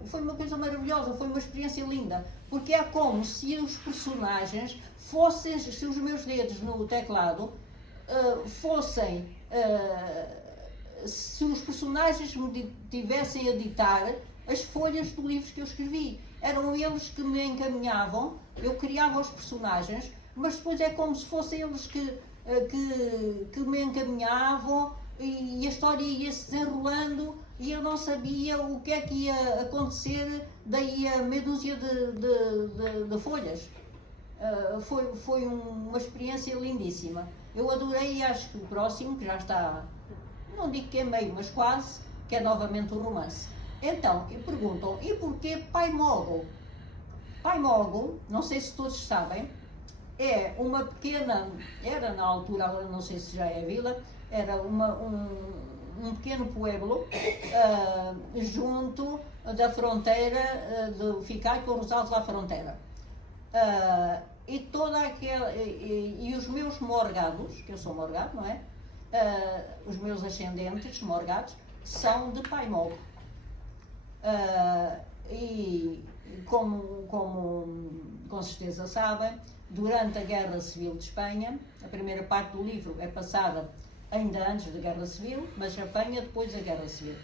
foi uma coisa maravilhosa, foi uma experiência linda, porque é como se os personagens fossem, se os meus dedos no teclado fossem, se os personagens me tivessem a ditar as folhas do livro que eu escrevi. Eram eles que me encaminhavam, eu criava os personagens, mas depois é como se fossem eles que me encaminhavam e a história ia se desenrolando e eu não sabia o que é que ia acontecer daí a meia dúzia de folhas. Foi uma experiência lindíssima. Eu adorei e acho que o próximo, que já está, não digo que é meio, mas quase, que é novamente um romance. Então, perguntam, e porquê Pai Mogul? Pai Mogul, não sei se todos sabem, é uma pequena, era na altura, agora não sei se já é vila, era um pequeno pueblo junto da fronteira de Ficai com Rosal de la Fronteira. E toda aquela, e os meus morgados, que eu sou morgado, não é? Os meus ascendentes morgados são de Pai Mogul. E como com certeza sabem, durante a Guerra Civil de Espanha, a primeira parte do livro é passada ainda antes da Guerra Civil, mas apanha depois da Guerra Civil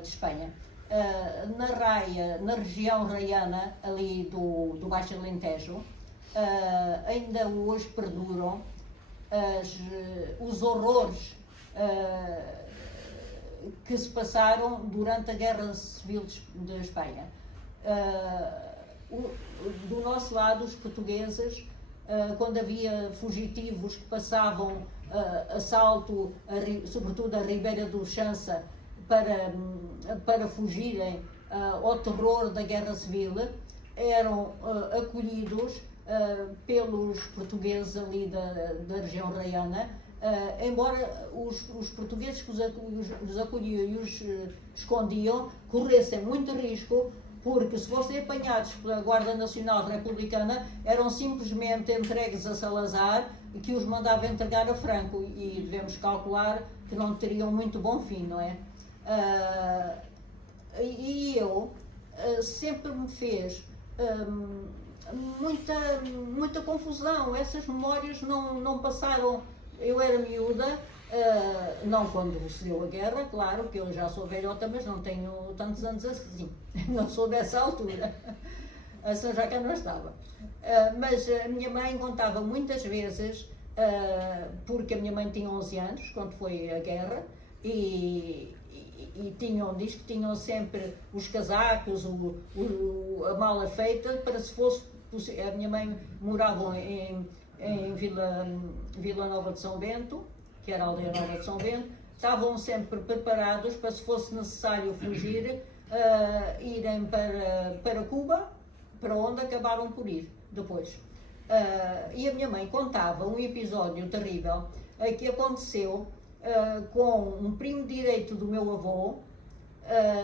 de Espanha. Na região raiana, ali do Baixo Alentejo, ainda hoje perduram os horrores que se passaram durante a Guerra Civil de Espanha. Do nosso lado, os portugueses, quando havia fugitivos que passavam assalto, sobretudo a Ribeira do Chança, para fugirem ao terror da Guerra Civil, eram acolhidos pelos portugueses ali da região raiana, embora os portugueses que os acolhiam e os escondiam corressem muito risco, porque se fossem apanhados pela Guarda Nacional Republicana eram simplesmente entregues a Salazar, que os mandava entregar a Franco, e devemos calcular que não teriam muito bom fim, não é? E eu sempre me fez muita confusão, essas memórias não passaram. Eu era miúda, não quando se deu a guerra, claro, que eu já sou velhota, mas não tenho tantos anos assim, não sou dessa altura, assim já cá não estava. Mas a minha mãe contava muitas vezes, porque a minha mãe tinha 11 anos quando foi a guerra, e diz que tinham sempre os casacos, a mala feita, para se fosse possível. A minha mãe morava em Vila Nova de São Bento, que era a aldeia Nova de São Bento, estavam sempre preparados para, se fosse necessário fugir, irem para Cuba, para onde acabaram por ir depois. E a minha mãe contava um episódio terrível que aconteceu com um primo direito do meu avô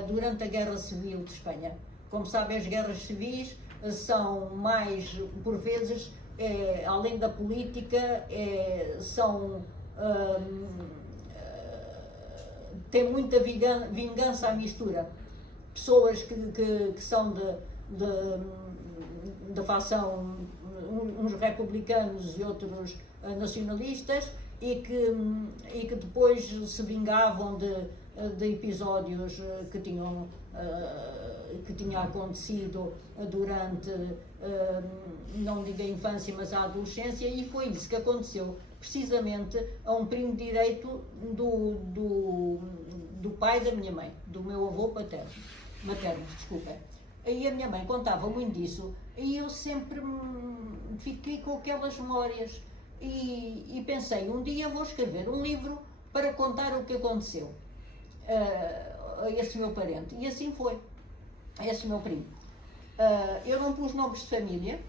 durante a Guerra Civil de Espanha. Como sabem, as guerras civis são mais, por vezes, além da política, tem muita vingança à mistura. Pessoas que são de facção, uns republicanos e outros nacionalistas, e que depois se vingavam de episódios que tinham acontecido durante, não digo a infância, mas a adolescência, e foi isso que aconteceu precisamente a um primo direito do pai da minha mãe, do meu avô materno, desculpem. E a minha mãe contava muito disso, e eu sempre fiquei com aquelas memórias, e pensei, um dia vou escrever um livro para contar o que aconteceu a esse meu parente, e assim foi, a esse meu primo. Eu não pus nomes de família,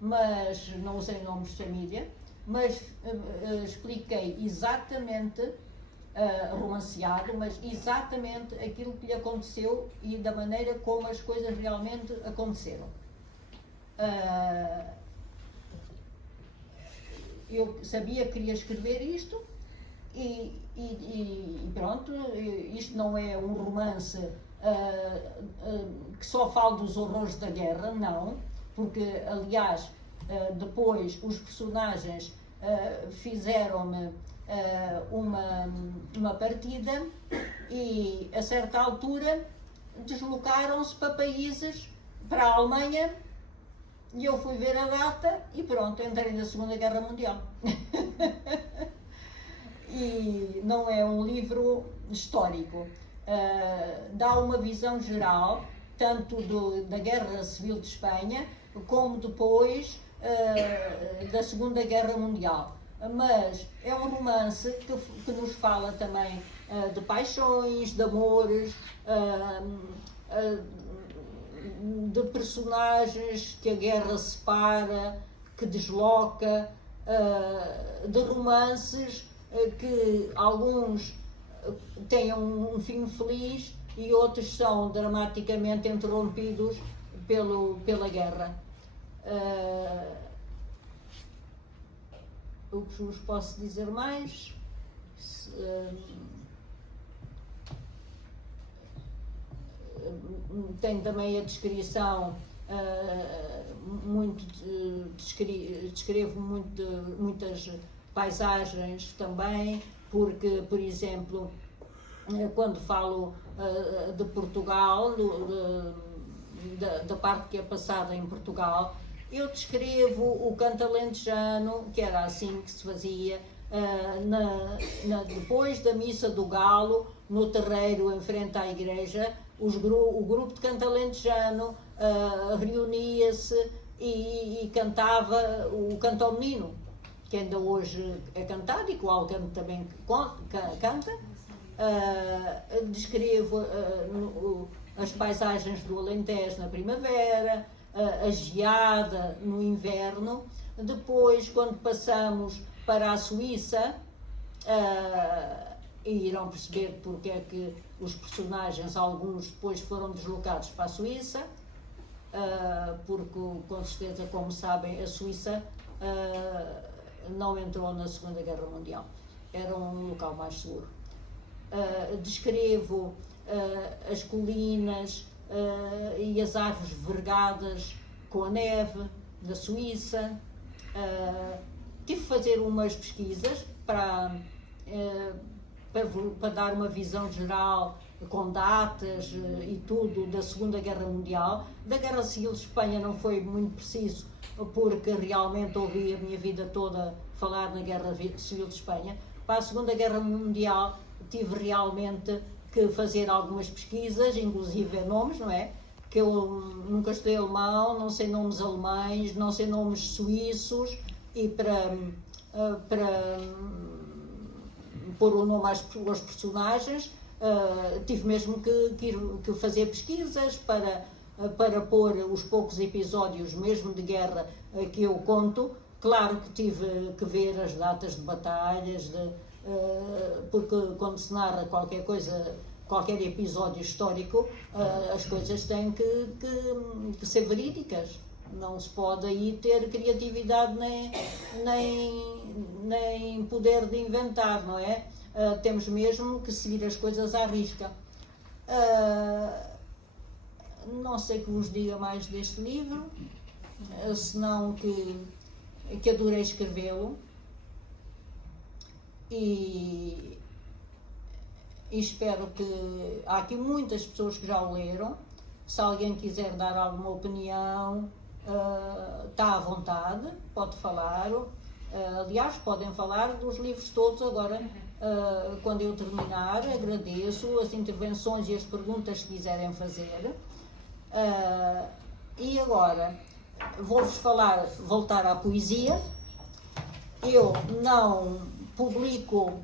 mas não usei nomes de família, mas expliquei exatamente, romanceado, mas exatamente aquilo que lhe aconteceu e da maneira como as coisas realmente aconteceram. Eu sabia que queria escrever isto e pronto, isto não é um romance que só fala dos horrores da guerra, não, porque aliás depois os personagens fizeram-me uma partida e a certa altura deslocaram-se para países, para a Alemanha, e eu fui ver a data e pronto, entrei na Segunda Guerra Mundial. E não é um livro histórico, dá uma visão geral, tanto da Guerra Civil de Espanha, como depois da Segunda Guerra Mundial. Mas é um romance que nos fala também de paixões, de amores, de personagens que a guerra separa, que desloca, de romances que alguns têm um fim feliz e outros são dramaticamente interrompidos pela guerra. O que vos posso dizer mais? Tem também a descrição, descrevo muitas paisagens também, porque, por exemplo, quando falo de Portugal, da parte que é passada em Portugal, eu descrevo o canto alentejano, que era assim que se fazia, depois da missa do Galo, no terreiro em frente à igreja, o grupo de canto alentejano reunia-se e cantava o canto ao menino, que ainda hoje é cantado e que o Alcântara também canta. Descrevo as paisagens do Alentejo na primavera, a geada no inverno. Depois, quando passamos para a Suíça, e irão perceber porque é que os personagens, alguns depois foram deslocados para a Suíça, porque com certeza, como sabem, a Suíça não entrou na Segunda Guerra Mundial, era um local mais seguro. Descrevo as colinas e as árvores vergadas com a neve da Suíça. Tive que fazer umas pesquisas para dar uma visão geral com datas e tudo da Segunda Guerra Mundial. Da Guerra Civil de Espanha não foi muito preciso, porque realmente ouvi a minha vida toda falar na Guerra Civil de Espanha. Para a Segunda Guerra Mundial tive realmente que fazer algumas pesquisas, inclusive nomes, não é? Que eu nunca estudei alemão, não sei nomes alemães, não sei nomes suíços, e para pôr o nome aos personagens, tive mesmo que fazer pesquisas para pôr os poucos episódios mesmo de guerra que eu conto. Claro que tive que ver as datas de batalhas, porque quando se narra qualquer coisa, qualquer episódio histórico, as coisas têm que ser verídicas. Não se pode aí ter criatividade nem poder de inventar, não é? Temos mesmo que seguir as coisas à risca. Não sei que vos diga mais deste livro, senão que adorei escrevê-lo e espero que... Há aqui muitas pessoas que já o leram. Se alguém quiser dar alguma opinião, está à vontade, pode falar. Aliás, podem falar dos livros todos agora. Quando eu terminar, agradeço as intervenções e as perguntas que quiserem fazer. E agora vou-vos voltar à poesia. Eu não publico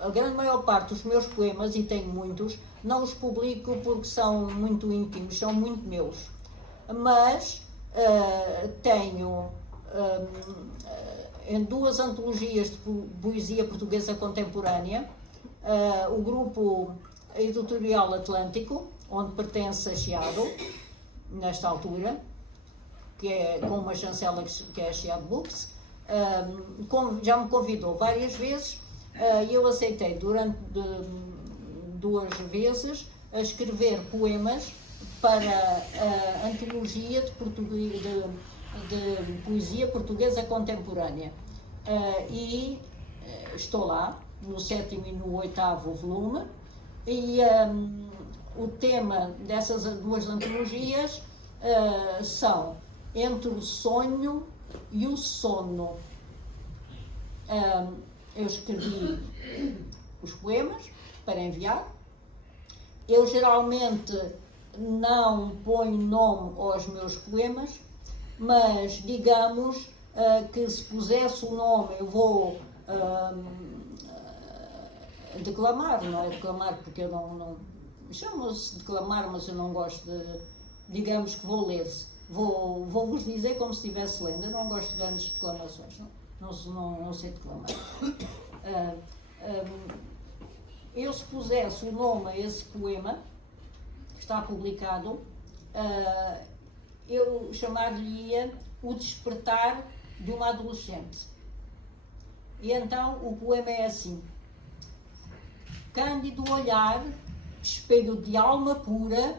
a grande maior parte dos meus poemas, e tenho muitos, não os publico porque são muito íntimos, são muito meus. Mas tenho em 2 antologias de poesia portuguesa contemporânea, o grupo editorial Atlântico, onde pertence a Chiado, nesta altura, que é com uma chancela que é a Chiado Books, já me convidou várias vezes e eu aceitei durante 2 vezes a escrever poemas para a antologia de poesia portuguesa contemporânea. E estou lá, no 7º e no 8º volume, e o tema dessas 2 antologias são Entre o Sonho e o Sono. Eu escrevi os poemas para enviar. Eu geralmente não ponho nome aos meus poemas, mas digamos que se pusesse o nome, eu vou declamar, não é declamar porque eu não chama-se declamar, mas eu não gosto de, digamos que vou ler, vou-vos dizer como se estivesse lendo. Eu não gosto de grandes declamações, não sei declamar. Eu se pusesse o nome a esse poema que está publicado, eu chamar-lhe-ia O Despertar de uma Adolescente. E então o poema é assim: Cândido olhar, espelho de alma pura,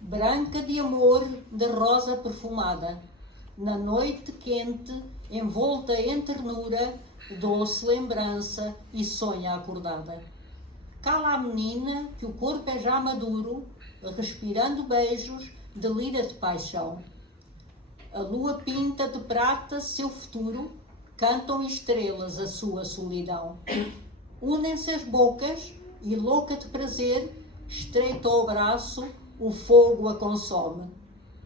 branca de amor, de rosa perfumada, na noite quente, envolta em ternura, doce lembrança e sonha acordada. Cala a menina que o corpo é já maduro, respirando beijos de lira de paixão. A lua pinta de prata seu futuro, cantam estrelas a sua solidão. Unem-se as bocas e, louca de prazer, estreita ao braço, o fogo a consome.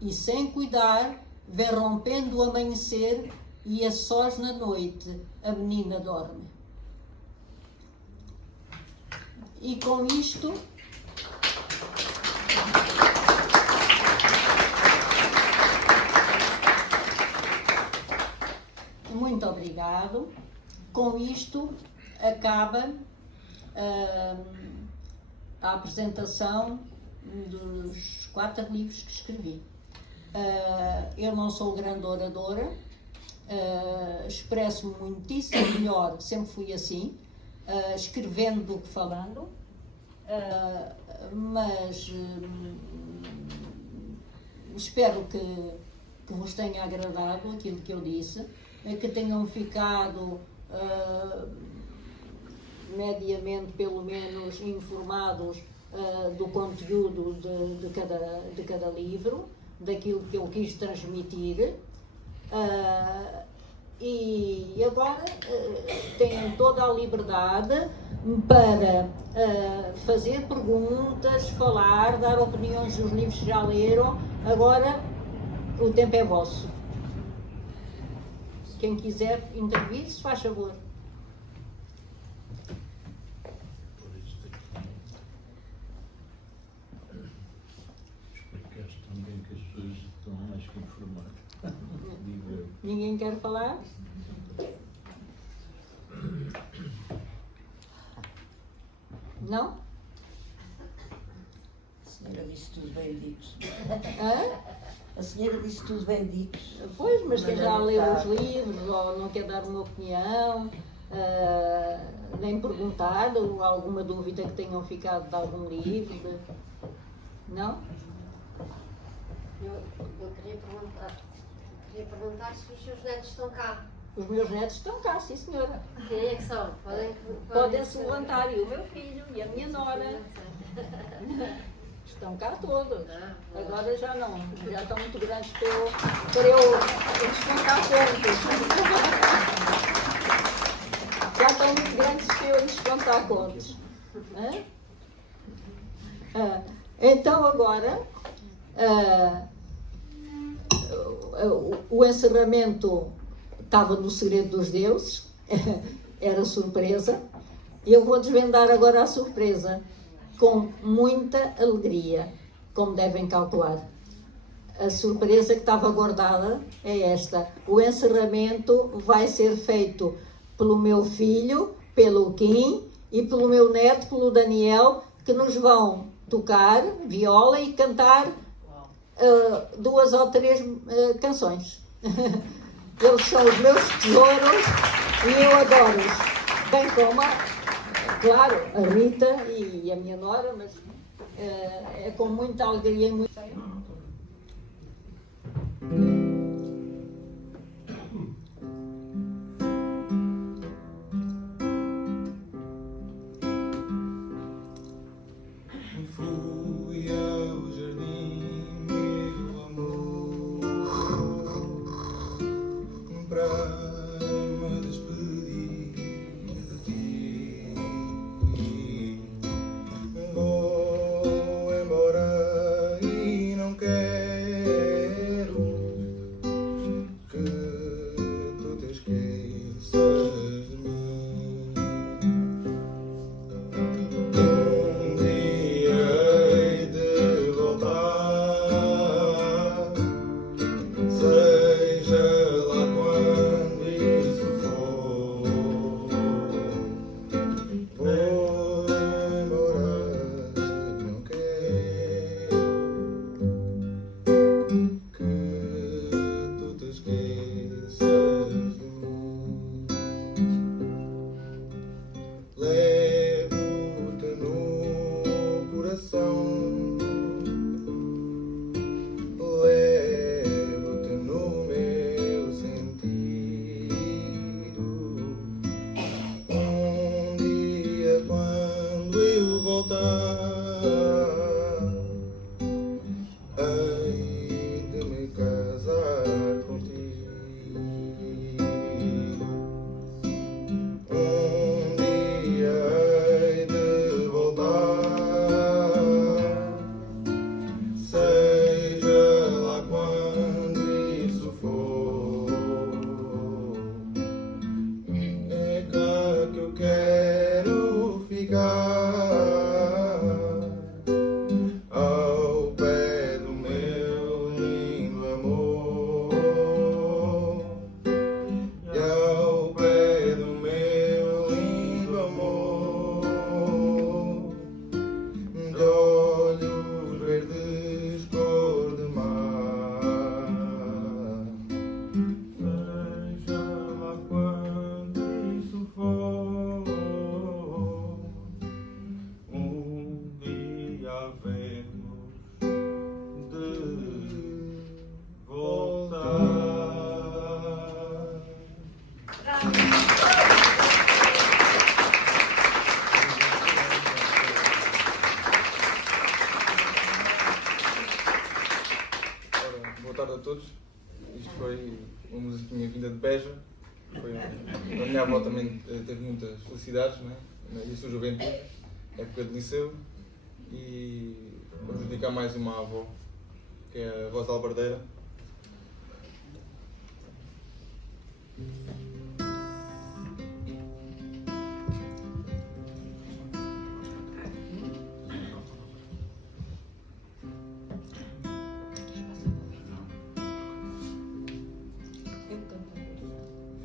E sem cuidar, vê rompendo o amanhecer e a sós na noite a menina dorme. E com isto, muito obrigado. Com isto acaba a apresentação dos 4 livros que escrevi. Eu não sou grande oradora, expresso-me muitíssimo melhor, sempre fui assim, escrevendo do que falando, mas espero que vos tenha agradado aquilo que eu disse, que tenham ficado mediamente, pelo menos, informados do conteúdo de cada livro, daquilo que eu quis transmitir. E agora têm toda a liberdade para fazer perguntas, falar, dar opiniões dos livros que já leram. Agora o tempo é vosso. Quem quiser intervir, se faz favor. Explicaste também que as pessoas estão mais que informadas. Ninguém quer falar? Não? A senhora disse tudo bem dito. Hã? A senhora disse tudo bem dito. Pois, mas quem já leu os livros ou não quer dar uma opinião, nem perguntar alguma dúvida que tenham ficado de algum livro, não? Eu queria perguntar se os seus netos estão cá. Os meus netos estão cá, sim senhora. Quem é que são? Podem se levantar, e o meu filho e a minha nora. Estão cá todos. Agora já não, já estão muito grandes para eu descontar contas. Já estão muito grandes para eu descontar contas. Então agora o encerramento estava no Segredo dos Deuses, era surpresa. Eu vou desvendar agora a surpresa, com muita alegria, como devem calcular. A surpresa que estava guardada é esta. O encerramento vai ser feito pelo meu filho, pelo Kim, e pelo meu neto, pelo Daniel, que nos vão tocar viola e cantar 2 ou 3 canções. Eles são os meus tesouros e eu adoro-os. Bem como, claro, a Rita e a minha nora, mas é com muita alegria e muita... Fui ao jardim, meu amor, para me despedir de ti. Vou embora e não quero que tu te esqueças de mim. Um dia hei de voltar, seja lá quando isso for. Vou embora e não quero que tu te esqueças de mim. Levo-te no coração, levo-te no meu sentido. Um dia quando eu voltar, hei de me casar contigo. Um dia hei de voltar, seja lá quando isso for. É cá que eu quero ficar, ao pé do meu lindo amor. E ao pé do meu lindo amor, de olhos verdes cor de mar. Seja lá quando isso for, um dia havemos de voltar. Ora, boa tarde a todos. Isto foi uma musiquinha vinda de Beja. A minha avó também teve muitas felicidades, não é? E a sua juventude, época de liceu. E vamos dedicar mais uma à avó, que é a Rosa Albardeira.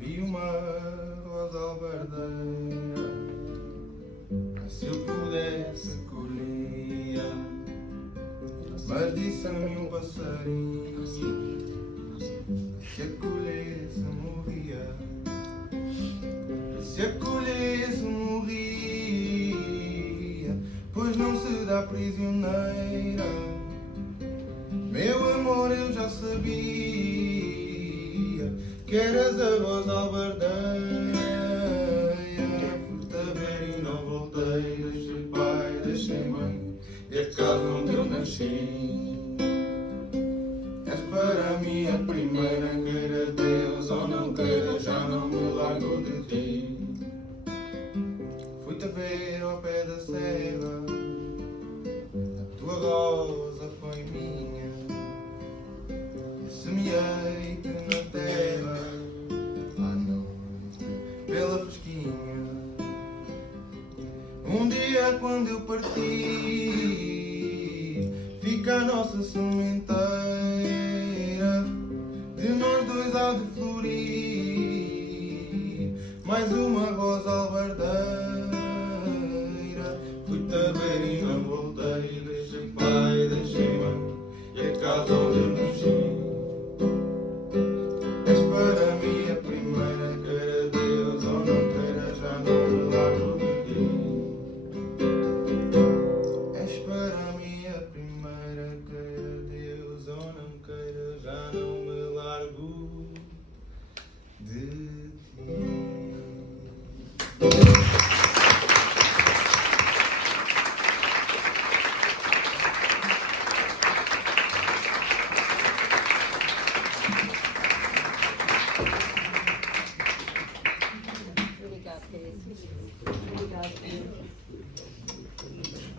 Vi uma rosa albardeira, se eu pudesse colhia, mas disse-me um passarinho, se a colhesse morria, se a colhesse morria, pois não se dá prisioneira. Meu amor, eu já sabia que eras a voz albardeira. Fui-te a ver e não voltei, deixei pai, deixei mãe, e a casa onde eu nasci. És para mim a primeira, queira Deus ou não queira, já não me largo de ti. Fui-te a ver ao pé da serra, a tua rosa foi minha. Semeei-te na terra, ah não, pela fresquinha. Um dia quando eu partir, fica a nossa sementeira, de nós dois há de florir mais uma rosa albardeira. Fui-te a ver e não voltei, deixei pai, deixei mãe e a casa onde eu nasci. És para mim a primeira, queira Deus ou não queira, já não me largo de ti. És para mim a primeira, queira Deus ou não queira, já não me largo de ti. Obrigada, Teresa. Obrigada.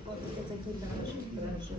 Pode ter aqui dar as